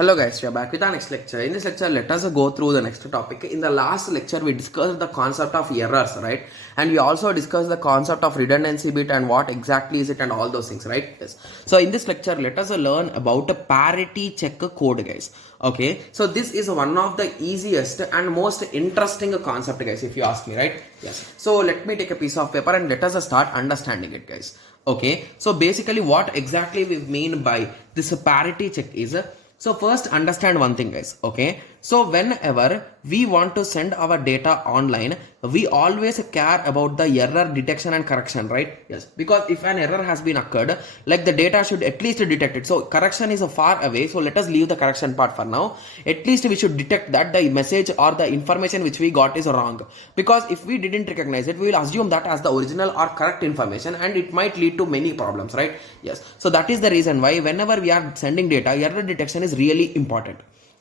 Hello guys, we are back with our next lecture. In this lecture, let us go through the next topic. In the last lecture, we discussed the concept of errors, right? And we also discussed the concept of redundancy bit and what exactly is it and all those things, right? Yes. So in this lecture, let us learn about a parity check code, guys. Okay. So this is one of the easiest and most interesting concept, guys, if you ask me, right? Yes. So let me take a piece of paper and let us start understanding it, guys. Okay. So basically, what exactly we mean by this parity check is so first understand one thing, guys. Okay, so whenever we want to send our data online, we always care about the error detection and correction, right? Yes, because if an error has been occurred, like the data should at least detect it. So correction is far away, so let us leave the correction part for now. At least we should detect that the message or the information which we got is wrong, because if we didn't recognize it, we will assume that as the original or correct information, and it might lead to many problems, right? Yes, so that is the reason why whenever we are sending data, error detection is really important.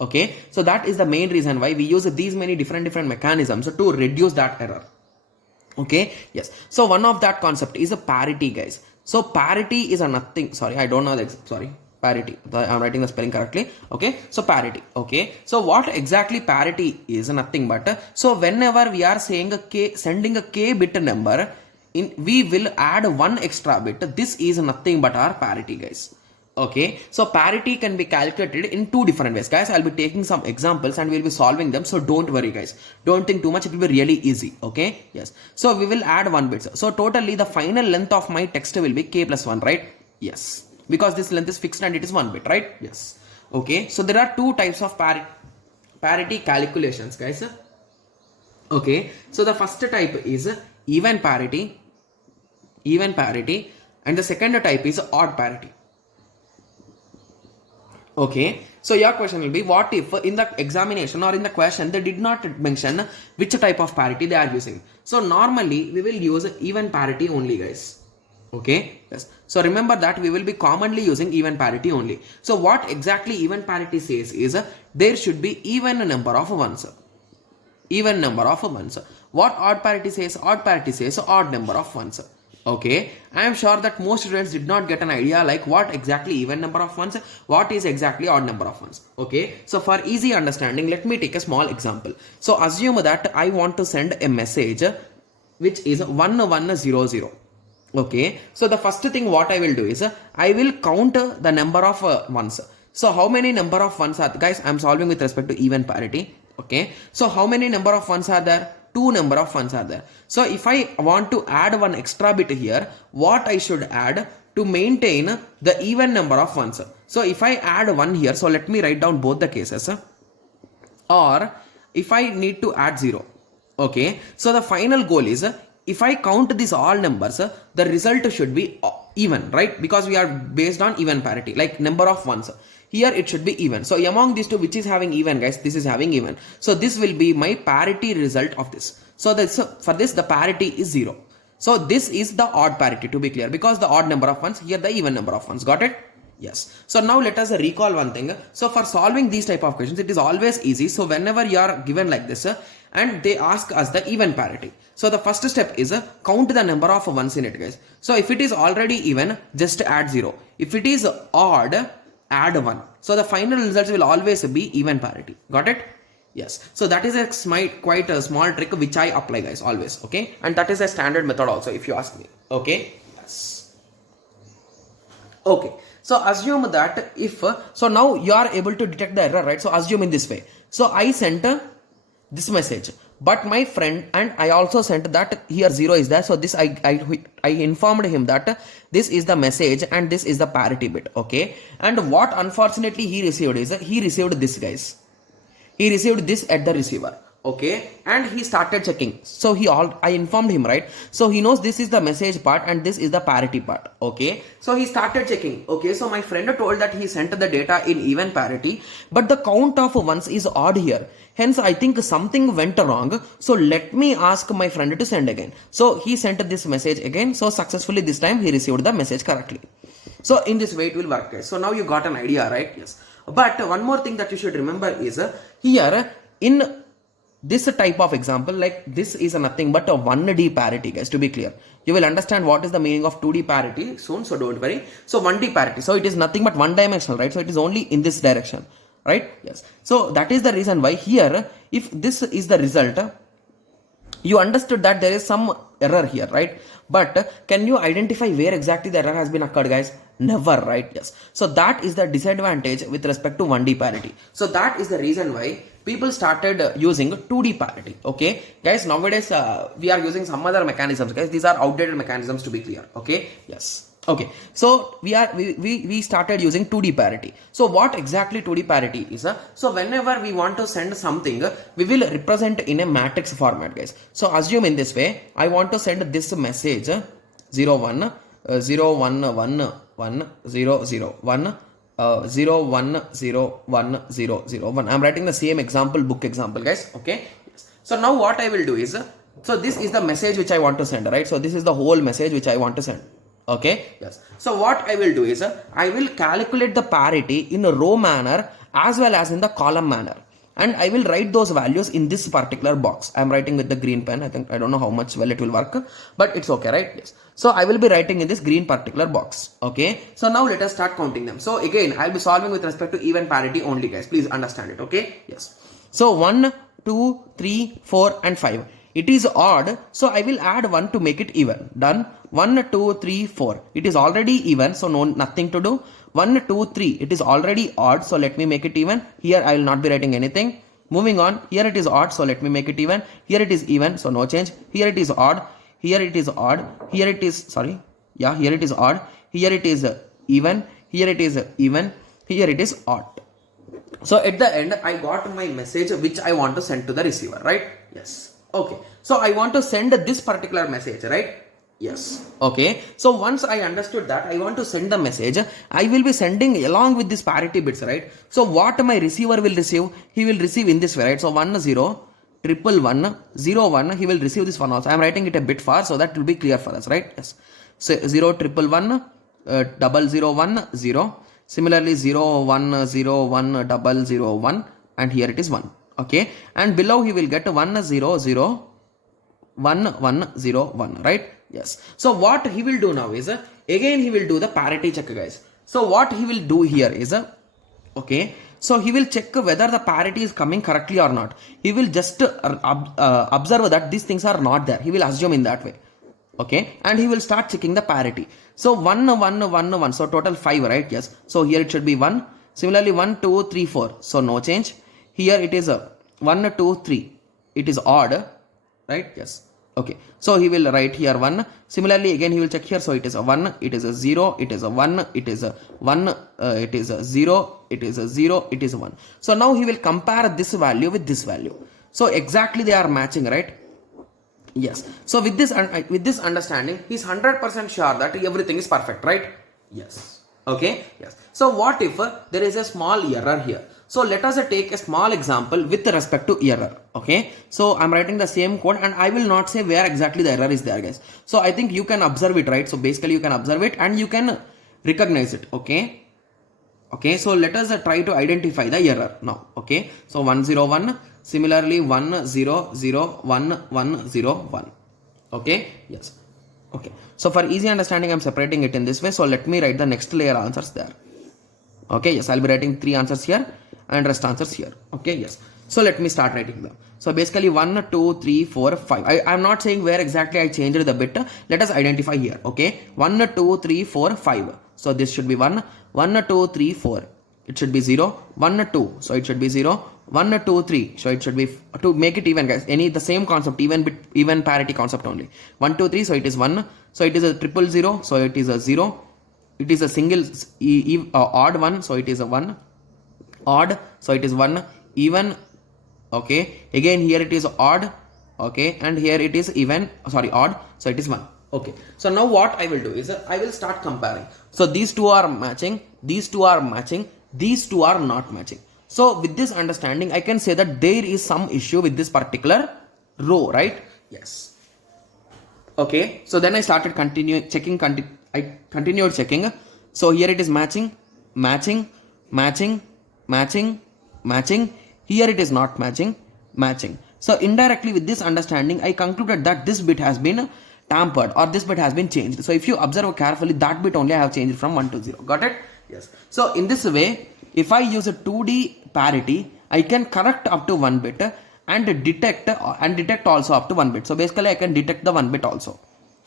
Okay, so that is the main reason why we use these many different mechanisms to reduce that error. Okay, yes, so one of that concept is a parity, guys. So parity is a nothing, sorry, I don't know the parity, I'm writing the spelling correctly. Okay, so parity. Okay, so what exactly parity is nothing but so whenever we are saying a k, sending a k bit number in, we will add one extra bit. This is nothing but our parity, guys. Okay, so parity can be calculated in two different ways, guys. I'll be taking some examples and we'll be solving them, so don't worry, guys, don't think too much, it will be really easy. Okay, yes, so we will add one bit. So totally the final length of my text will be k plus 1, right? Yes, because this length is fixed and it is 1 bit, right? Yes. Okay, so there are two types of parity calculations, guys. Okay, so the first type is even parity, and the second type is odd parity. Okay, so your question will be, what if in the examination or in the question they did not mention which type of parity they are using? So normally we will use even parity only, guys. Okay, yes, so remember that we will be commonly using even parity only. So what exactly even parity says is there should be even number of ones. Even number of ones. What odd parity says? Odd parity says odd number of ones. Okay, I am sure that most students did not get an idea like what exactly even number of ones, what is exactly odd number of ones. Okay, so for easy understanding, let me take a small example. So assume that I want to send a message which is 1100. Okay, so the first thing what I will do is I will count the number of ones. So how many number of ones are, guys, I am solving with respect to even parity. Okay, so how many number of ones are there? Two number of ones are there. So if I want to add one extra bit here, what I should add to maintain the even number of ones? So if I add one here, so let me write down both the cases. Or if I need to add 0. Okay, so the final goal is if I count these all numbers, the result should be even, right? Because we are based on even parity, like number of ones. Here it should be even. So among these two, which is having even, guys? This is having even. So this will be my parity result of this. So this, for this the parity is 0. So this is the odd parity, to be clear, because the odd number of ones, here the even number of ones. Got it? Yes. So now let us recall one thing. So for solving these type of questions, it is always easy. So whenever you are given like this and they ask us the even parity, so the first step is count the number of ones in it, guys. So if it is already even, just add 0. If it is odd, add 1. So the final results will always be even parity. Got it? Yes. So that is quite a small trick which I apply, guys, always. Okay, and that is a standard method also, if you ask me. Okay. Yes. Okay, so assume that if so now you are able to detect the error, right? So assume in this way. So I sent this message, but my friend and I also sent that here 0 is there. So this I informed him that this is the message and this is the parity bit. Okay, and what unfortunately he received is he received this, guys. He received this at the receiver. Okay, and he started checking. So I informed him, right? So he knows this is the message part and this is the parity part. Okay, so he started checking. Okay, so my friend told that he sent the data in even parity, but the count of ones is odd here. Hence I think something went wrong. So let me ask my friend to send again. So he sent this message again. So successfully this time he received the message correctly. So in this way it will work, guys. So now you got an idea, right? Yes. But one more thing that you should remember is here in this type of example, like this is nothing but a 1D parity, guys, to be clear. You will understand what is the meaning of 2D parity soon, so don't worry. So 1D parity, so it is nothing but one dimensional, right? So it is only in this direction. right? Yes. So that is the reason why here, if this is the result, you understood that there is some error here, right? But can you identify where exactly the error has been occurred, guys? Never, right? Yes. So that is the disadvantage with respect to 1D parity. So that is the reason why people started using 2D parity. Okay, guys, nowadays we are using some other mechanisms, guys. These are outdated mechanisms, to be clear. Okay, yes. Okay, so we started using 2D parity. So what exactly 2D parity is? So whenever we want to send something, we will represent in a matrix format, guys. So assume in this way, I want to send this message 0 1 0 1 1 1 0 0 1 0 1 0 1 0 0 1. I'm writing the same example, book example, guys. Okay, so now what I will do is, so this is the message which I want to send, right? So this is the whole message which I want to send. Okay, yes. So what I will do is, I will calculate the parity in a row manner as well as in the column manner, and I will write those values in this particular box. I am writing with the green pen. I don't know how much well it will work, but it's okay, right? Yes. So I will be writing in this green particular box. Okay, so now let us start counting them. So again, I'll be solving with respect to even parity only, guys. Please understand it. Okay, yes. So 1 2 3 4 and 5, it is odd, so I will add 1 to make it even. Done. 1 2 3 4, it is already even, so nothing to do. 1 2 3, it is already odd, so let me make it even. Here I will not be writing anything. Moving on, here it is odd, so let me make it even. Here it is even, so no change. Here it is odd, here it is odd, here it is, sorry, yeah, here it is odd, here it is even, here it is even, here it is odd. So at the end, I got my message which I want to send to the receiver, right? Yes. Okay, so I want to send this particular message, right? Yes. Okay, so once I understood that I want to send the message, I will be sending along with this parity bits, right? So what my receiver will receive, he will receive in this way, right? So 1 0 triple 1 0 1, he will receive this one also. I am writing it a bit far so that will be clear for us, right? Yes. So 0 triple 1 double 0 1 0. Similarly 0 1 0 1 double 0 1, and here it is 1. Okay, and below he will get 1 0 0 1 1 0 1, right? Yes. So what he will do now is, again he will do the parity check, guys. So what he will do here is, okay, so he will check whether the parity is coming correctly or not. He will just observe that these things are not there. He will assume in that way. Okay, and he will start checking the parity. So 1 1 1 1, so total 5, right? Yes. So here it should be 1. Similarly 1 2 3 4, so no change. Here it is 1 2 3, it is odd, right? Yes. Okay, so he will write here 1. Similarly again he will check here, so it is a 1, it is a 0, it is a 1, it is a 1, it is a 0, it is a 0, it is a 1. So now he will compare this value with this value. So exactly they are matching, right? Yes. So with this understanding, he is 100% sure that everything is perfect, right? Yes. Okay. Yes. So what if there is a small error here? So let us take a small example with respect to error. Okay. So I'm writing the same code and I will not say where exactly the error is there, guys. So I think you can observe it, right? So basically you can observe it and you can recognize it. Okay. Okay. So let us try to identify the error now. Okay. So 1 0 1. Similarly 1 0 0 1 1 0 1. Okay. Yes. Okay. So for easy understanding, I'm separating it in this way. So let me write the next layer answers there. Okay. Yes. I'll be writing 3 answers here and rest answers here. Okay. Yes. So let me start writing them. So basically 1 2 3 4 5. I'm not saying where exactly I changed the bit. Let us identify here. Okay. 1 2 3 4 5. So this should be 1 1 2 3 4. It should be 0 1 2. So it should be 0 1 2 3. So it should be, to make it even, guys, the same concept, even parity concept only. 1 2 3. So it is 1. So it is a triple 0. So it is a 0. It is a single odd 1. So it is a 1. Odd. So it is 1. Even. Okay. Again here it is odd. Okay. And here it is even. Sorry, odd. So it is 1. Okay. So now what I will do is I will start comparing. So these two are matching. These two are matching. These two are not matching. So with this understanding, I can say that there is some issue with this particular row, right? Yes. Okay. So then I started checking. I continued checking. So here it is matching, matching, matching, matching, matching. Here it is not matching, matching. So indirectly with this understanding, I concluded that this bit has been tampered or this bit has been changed. So if you observe carefully, that bit only I have changed from 1 to 0. Got it? Yes. So in this way, if I use a 2D parity, I can correct up to 1 bit and detect also up to 1 bit. So basically I can detect the 1 bit also.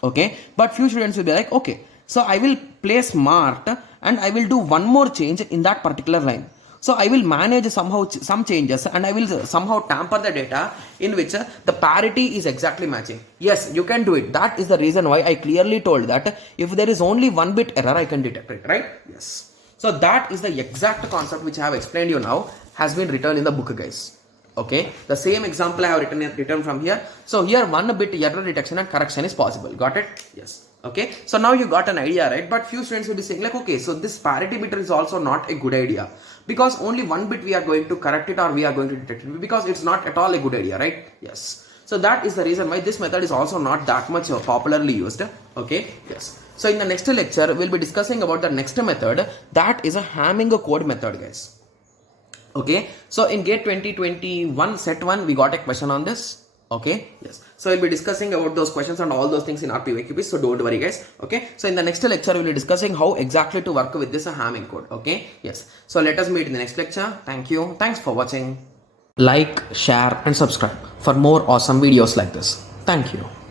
Okay, but few students will be like, okay, so I will place marked and I will do one more change in that particular line. So I will manage somehow some changes and I will somehow tamper the data in which the parity is exactly matching. Yes, you can do it. That is the reason why I clearly told that if there is only 1 bit error, I can detect it, right? Yes. So that is the exact concept which I have explained you now has been written in the book, guys. Okay, the same example I have written from here. So here 1 bit error detection and correction is possible. Got it? Yes. Okay, so now you got an idea, right? But few students will be saying like, okay, so this parity bit is also not a good idea because only 1 bit we are going to correct it or we are going to detect it, because it's not at all a good idea, right? Yes. So that is the reason why this method is also not that much popularly used. Okay, yes. So in the next lecture, we'll be discussing about the next method, that is a hamming code method, guys. Okay, so in GATE 2021 set 1, we got a question on this. Okay, yes. So we'll be discussing about those questions and all those things in our PYQ, so don't worry, guys. Okay, so in the next lecture, we'll be discussing how exactly to work with this hamming code. Okay, yes. So let us meet in the next lecture. Thank you. Thanks for watching. Like, share and subscribe for more awesome videos like this. Thank you.